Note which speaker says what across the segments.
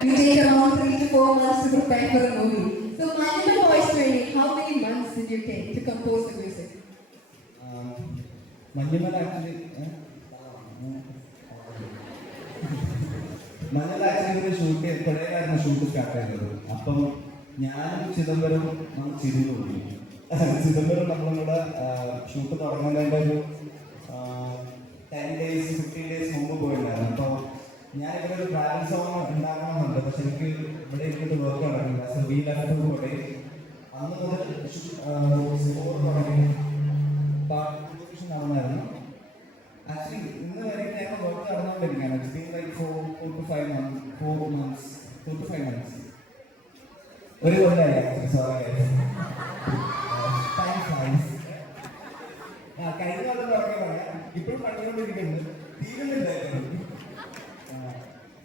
Speaker 1: Take around three to four months to prepare for a movie. So, Manila Voice Training, how many months did you take to compose the music?
Speaker 2: Manjummel actually Manjummel actually shoot എപ്പോഴേക്കായിരുന്നു shoot start ചെയ്തത് അപ്പം ഞാനും ചിദംബരം നമ്മൾ ചിരിന്നു ചിദംബരം നമ്മളും കൂടെ shoot തുടങ്ങുന്നതിന്റെ ഒരു ten days fifteen days മുമ്പ് പോയിട്ടുണ്ടായിരുന്നു അപ്പോൾ ഞാൻ ഇവിടെ ഒരു ട്രാവൽ സോങ് ഉണ്ടാക്കണമെന്നുണ്ട്. പക്ഷെ എനിക്ക് ഇവിടെ ഇരുന്നിട്ട് വർക്ക് നടക്കില്ല. സോ വി ലെഫ്റ്റ് കൂടെ അന്ന് മുതൽ നടന്നായിരുന്നു ആക്ച്വലി ഇന്ന് വരെ ഞാൻ വർക്ക് നടന്നുകൊണ്ടിരിക്കുകയാണ് it's been like four four to five months four months four to five months ഒരു കൊല്ലമായി സോറി ടൈം ഫ്ലൈസ് കഴിഞ്ഞ കൊല്ലം തുടങ്ങിയ പറയാം ഇപ്പോഴും പഠിച്ചുകൊണ്ടിരിക്കുന്നുണ്ട് തീരുന്നില്ലായിരുന്നു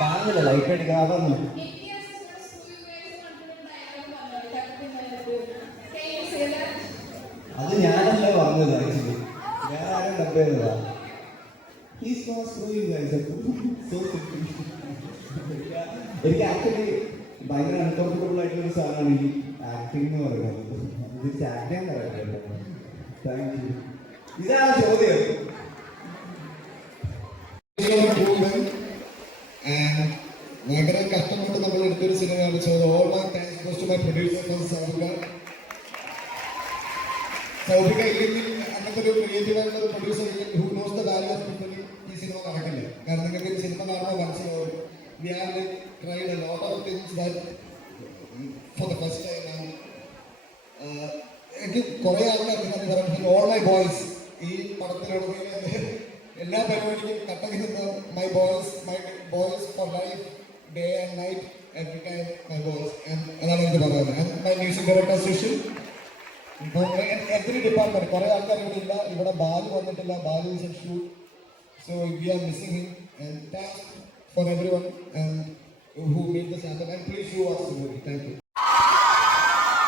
Speaker 2: കാണുന്നില്ല ലൈറ്റ് അടിക്കണം അതൊന്നും അത് ഞാനല്ല പറഞ്ഞത് ആക്ച്വലി വേറെ ആരും simple. എനിക്ക് ആക്ച്വലി ഭയങ്കര അൺകംഫർട്ടബിൾ ആയിട്ടുള്ള ഒരു സാധനമാണ് ഈ ആക്ടിംഗ് എന്ന് പറയുന്നത് ഇത് ആക്ട് ചെയ്യാൻ താങ്ക് യു ഇതാണ് ചോദ്യം
Speaker 3: മൈ പ്രൊഡ്യൂസർ സൗഭിക. സൗഭിക ഇല്ലെങ്കിൽ അങ്ങനത്തെ ഒരു ക്രിയേറ്റീവ് ആയിട്ടുള്ള ഒരു producer who knows the value of people ഈ സിനിമ നടക്കില്ല. കാരണം നിങ്ങൾക്ക് ഈ സിനിമ കാണുമ്പോൾ മനസ്സിലാവും we have tried a lot of things that for the first time എനിക്ക് കുറേ ആൾക്കാർ പറഞ്ഞു ഓൾ മൈ ബോയ്സ് ഈ പടത്തിലുള്ള എല്ലാ പരിപാടിക്കും കട്ടക്ക് നിന്ന് my boys my boys for life day and night അതാണ് എനിക്ക് പറയുന്നത് my music director Sushil every department കുറെ ആൾക്കാർ ഇവിടെ ഇല്ല. ഇവിടെ ബാലു വന്നിട്ടില്ല. Balu is shoot so we are missing him and thanks for every one who made this happen and please you movie thank you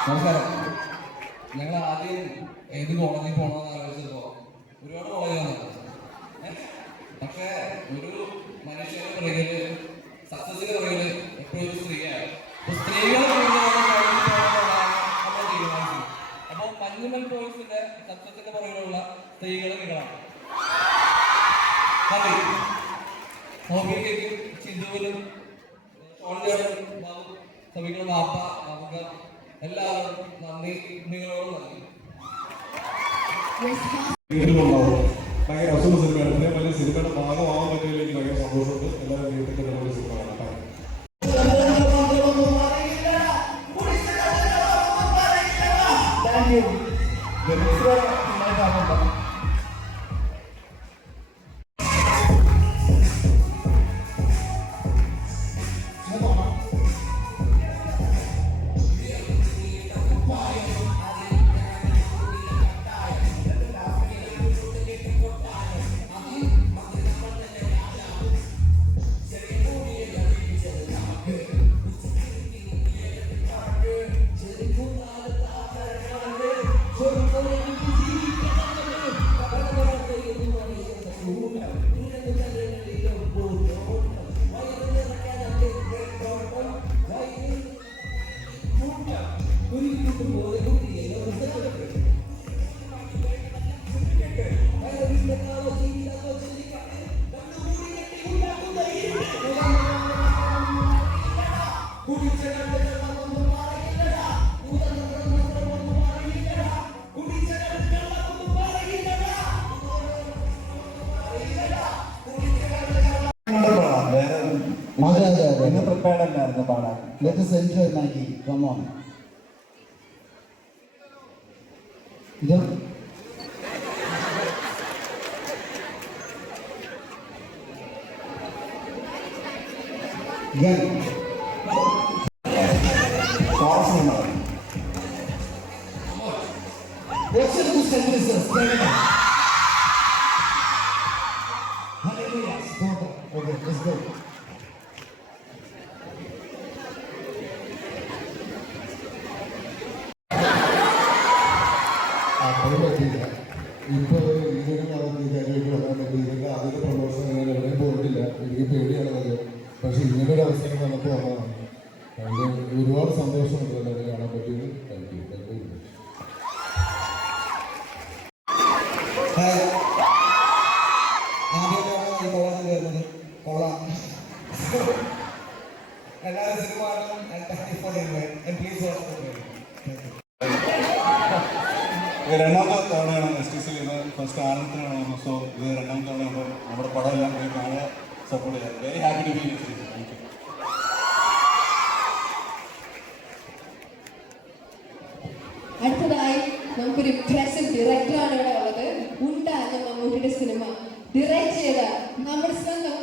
Speaker 4: നമസ്കാരം. ഞങ്ങൾ ആദ്യം ഏത് കോളേജിൽ പോകണമെന്ന് ആലോചിച്ചപ്പോൾ ഒരുപാട് കോളേജാണ് പക്ഷേ ഒരു മനുഷ്യന്റെ പിറകിൽ സക്സസിന്റെ പിറകിൽ എപ്പോഴും ഒരു സ്ത്രീയാണ് അപ്പൊ സ്ത്രീകൾ നമ്മൾ തീരുമാനിച്ചു അപ്പൊ മഞ്ഞുമൽ ബോയ്സിന്റെ സക്സസിന്റെ പുറകിലുള്ള സ്ത്രീകൾ നിങ്ങളാണ് നന്ദി സൗമ്യക്കും ചിന്തുവിനും ഷോളിനും ബാബു സൗമ്യയുടെ വാപ്പ നമുക്ക് എല്ലാവരും നന്ദി. നിങ്ങളോട് നന്ദി
Speaker 1: yes,
Speaker 5: വീട്ടിലുണ്ടാവും ഭയങ്കര അസുഖ സിനിമയാണ് വലിയ സിനിമയുടെ ഭാഗമാവാൻ പറ്റിയില്ലെങ്കിൽ ഭയങ്കര സന്തോഷമുണ്ട് എല്ലാവരും വീട്ടിൽ
Speaker 3: അതെ on.
Speaker 6: Được. Gần. നമുക്ക് വന്നതാണ് ഒരുപാട് സന്തോഷമുണ്ട് എല്ലാവരും കാണാൻ പറ്റിയത്. താങ്ക് യു താങ്ക് യു
Speaker 3: ആദ്യമായിട്ടാണ് ഈ കൊള്ളാൻ കയറുന്നത് കൊള്ളാം. എല്ലാവരും സിനിമ കാണണം. പ്ലീസ്
Speaker 2: രണ്ടാമത്തെ തവണയാണ് സി ഇത് ഫസ്റ്റ് ആനന്ദത്തിനാണ് വന്നത്. സോ ഇത് രണ്ടാമത്തെ തവണയാണ് നമ്മുടെ പടം എല്ലാം പോയി കാണുക സപ്പോർട്ട് ചെയ്യാം. Very happy to be thank you
Speaker 1: അടുത്തതായി നമുക്കൊരു ഇംപ്രസീവ് ഡയറക്ടറാണ് ഇവിടെ ഉള്ളത്. ഉണ്ട എന്ന മമ്മൂട്ടിയുടെ സിനിമ ഡിറക്ട് ചെയ്ത നമ്മുടെ സ്വന്തം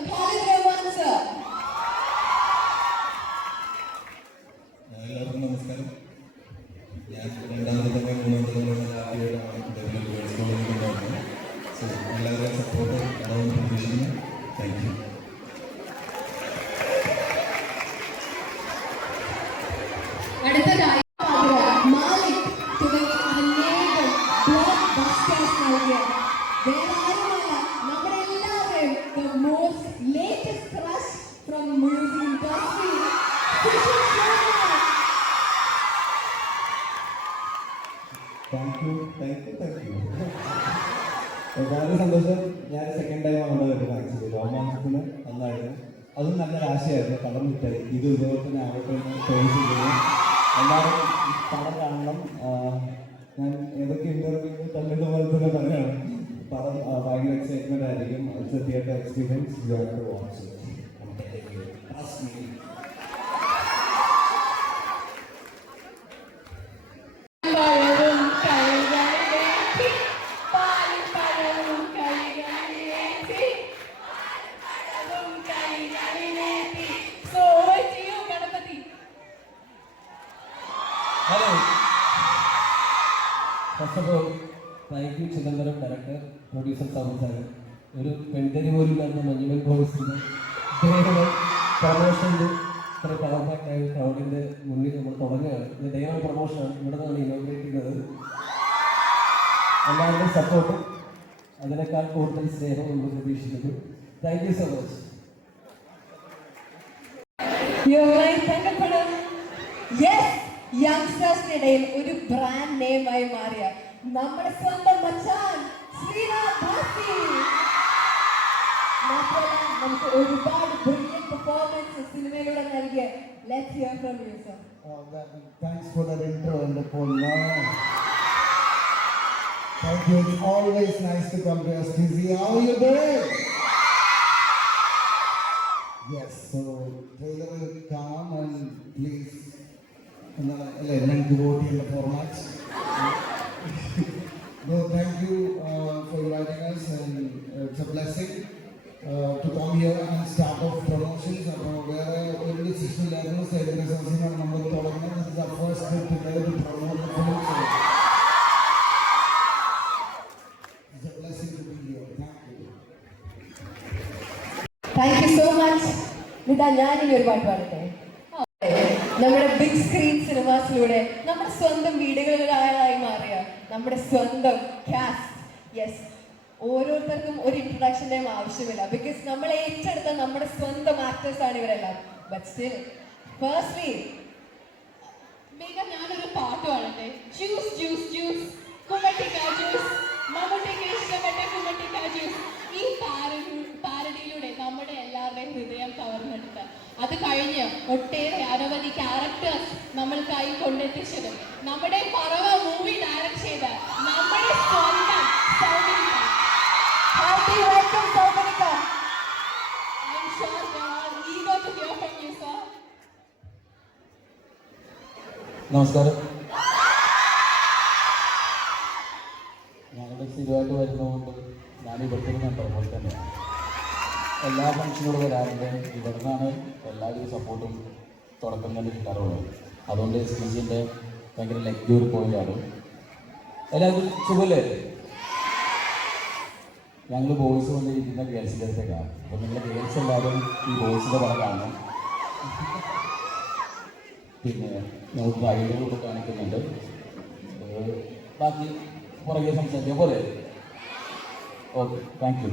Speaker 2: thank you thank you thank you വളരെ സന്തോഷം ഞാൻ സെക്കൻഡ് ടൈം അവിടെ വരുന്നത് ആക്ച്വലി രോമാഞ്ചത്തിന് നന്നായിരുന്നു അതും നല്ലൊരു ആശയമായിരുന്നു കടം വിട്ടായി ഇത് ഇതുപോലെ തന്നെ ആവട്ടെ എന്ന് പ്രവേശിക്കുന്നു എല്ലാവരും പടം കാണണം ഞാൻ ഏതൊക്കെ ഇന്റർവ്യൂ തന്നിട്ട് പോലെ തന്നെ പറയുകയാണ് പടം ഭയങ്കര എക്സൈറ്റ്മെന്റ് ആയിരിക്കും
Speaker 7: അടുത്ത theatre experience you have to
Speaker 4: watch first of all thank you Chidambaram director producer സംസാരം ഒരു പെൺതരി പോലും ഇല്ലാത്ത മഞ്ഞുമൻ ബോയ്സിന് പ്രൊമോഷന്റെ ഇത്ര പവർഫാക്റ്റായ ക്രൗഡിന്റെ മുന്നിൽ നമ്മൾ തുടങ്ങുകയാണ്. ഇത് ദൈവം പ്രൊമോഷനാണ് ഇവിടെ നിന്നാണ് ഇനോഗ്രേറ്റ് ചെയ്യുന്നത് എല്ലാവരുടെയും സപ്പോർട്ടും അതിനേക്കാൾ കൂടുതൽ സ്നേഹവും നമ്മൾ പ്രതീക്ഷിക്കുന്നു. താങ്ക് യു സോ മച്ച്
Speaker 1: യങ്സ്റ്റേഴ്സിനിടയിൽ ഒരു ബ്രാൻഡ് നെയിമായി മാറിയ നമ്മുടെ സ്വന്തം മച്ചാൻ ശ്രീനാഥ് ഭാസി മാത്രമല്ല നമുക്ക് ഒരുപാട് ബ്രില്യൻ പെർഫോമൻസ് സിനിമയിലൂടെ നൽകിയ let's hear from you sir
Speaker 6: Oh, that, thanks for that intro and the poll. No. Thank you. It's always nice to come to STC. How are you doing? Yes, so trailer will come and please let go to the format. no, thank you uh, for inviting us and uh, it's a blessing uh, to come here and start off promotions. അപ്പോൾ വേറെ ഒരു decision ഇല്ലായിരുന്നു സൈഡിലെ സംശയമാണ് നമ്മൾ തുടങ്ങുന്നത് This is our first trip together to promote the film. So it's a blessing to be here. Thank you.
Speaker 1: Thank you so much ഇതാ ഞാനിനി ഒരു പാട്ട് പാടട്ടെ നമ്മുടെ ബിഗ് സ്ക്രീൻ സിനിമാസിലൂടെ നമ്മുടെ സ്വന്തം വീടുകളിലായി മാറിയ നമ്മുടെ സ്വന്തം കാസ്റ്റ് യെസ് ഓരോരുത്തർക്കും ഒരു ഇൻട്രൊഡക്ഷൻ ടൈം ആവശ്യമില്ല. ബിക്കോസ് നമ്മൾ ഏറ്റെടുത്ത നമ്മുടെ സ്വന്തം ആക്ടേഴ്സ് ആണ് ഇവരെല്ലാം. ബട്ട് സ്റ്റിൽ ഫേസ്റ്റ്ലി
Speaker 7: മേഘ ഞാനൊരു പാട്ട് പാടട്ടെ? ജ്യൂസ് ജ്യൂസ് ജ്യൂസ് കുമ്മട്ടിക്ക ജ്യൂസ് മമ്മൂട്ടിക്ക് ഇഷ്ടപ്പെട്ട കുമ്മട്ടിക്ക ജ്യൂസ് ഈ പാരഡി പാരഡിയിലൂടെ നമ്മുടെ എല്ലാവരുടെയും ഹൃദയം കവർന്നെടുത്ത. അത് കഴിഞ്ഞ് ഒട്ടേറെ അനവധി ക്യാരക്ടേഴ്സ് നമ്മൾക്കായി കൊണ്ടെത്തിച്ചത്. നമ്മുടെ പറവ മൂവി ഡയറക്ട് ചെയ്ത് നമ്മുടെ സ്വന്തം സൗമിക
Speaker 8: എല്ലാ ഫംഗ്ഷനോടും വരാറുണ്ട് ഇവിടെ നിന്നാണ് എല്ലാവരും സപ്പോർട്ടും തുടക്കം തന്നെ കിട്ടാറുള്ളത്. അതുകൊണ്ട് എസ് പി ജിന്റെ ഭയങ്കര ലക്കി ഒരു പോയിന്റാണ് എല്ലാവർക്കും സുഖമല്ലേ ഞങ്ങൾ ബോയ്സ് വന്നിരിക്കുന്ന ഗേൾസിന്റെ അടുത്തേക്കാണ് അപ്പം നിങ്ങൾ ഗേൾസ് എല്ലാവരും ഈ ബോയ്സിന്റെ പടം കാണണം. പിന്നെ നമുക്ക് ഗൈഡുകളൊക്കെ കാണിക്കുന്നുണ്ട്. ബാക്കി പുറകെ സംസാരിക്കാം. പോലെ ഓക്കെ താങ്ക് യു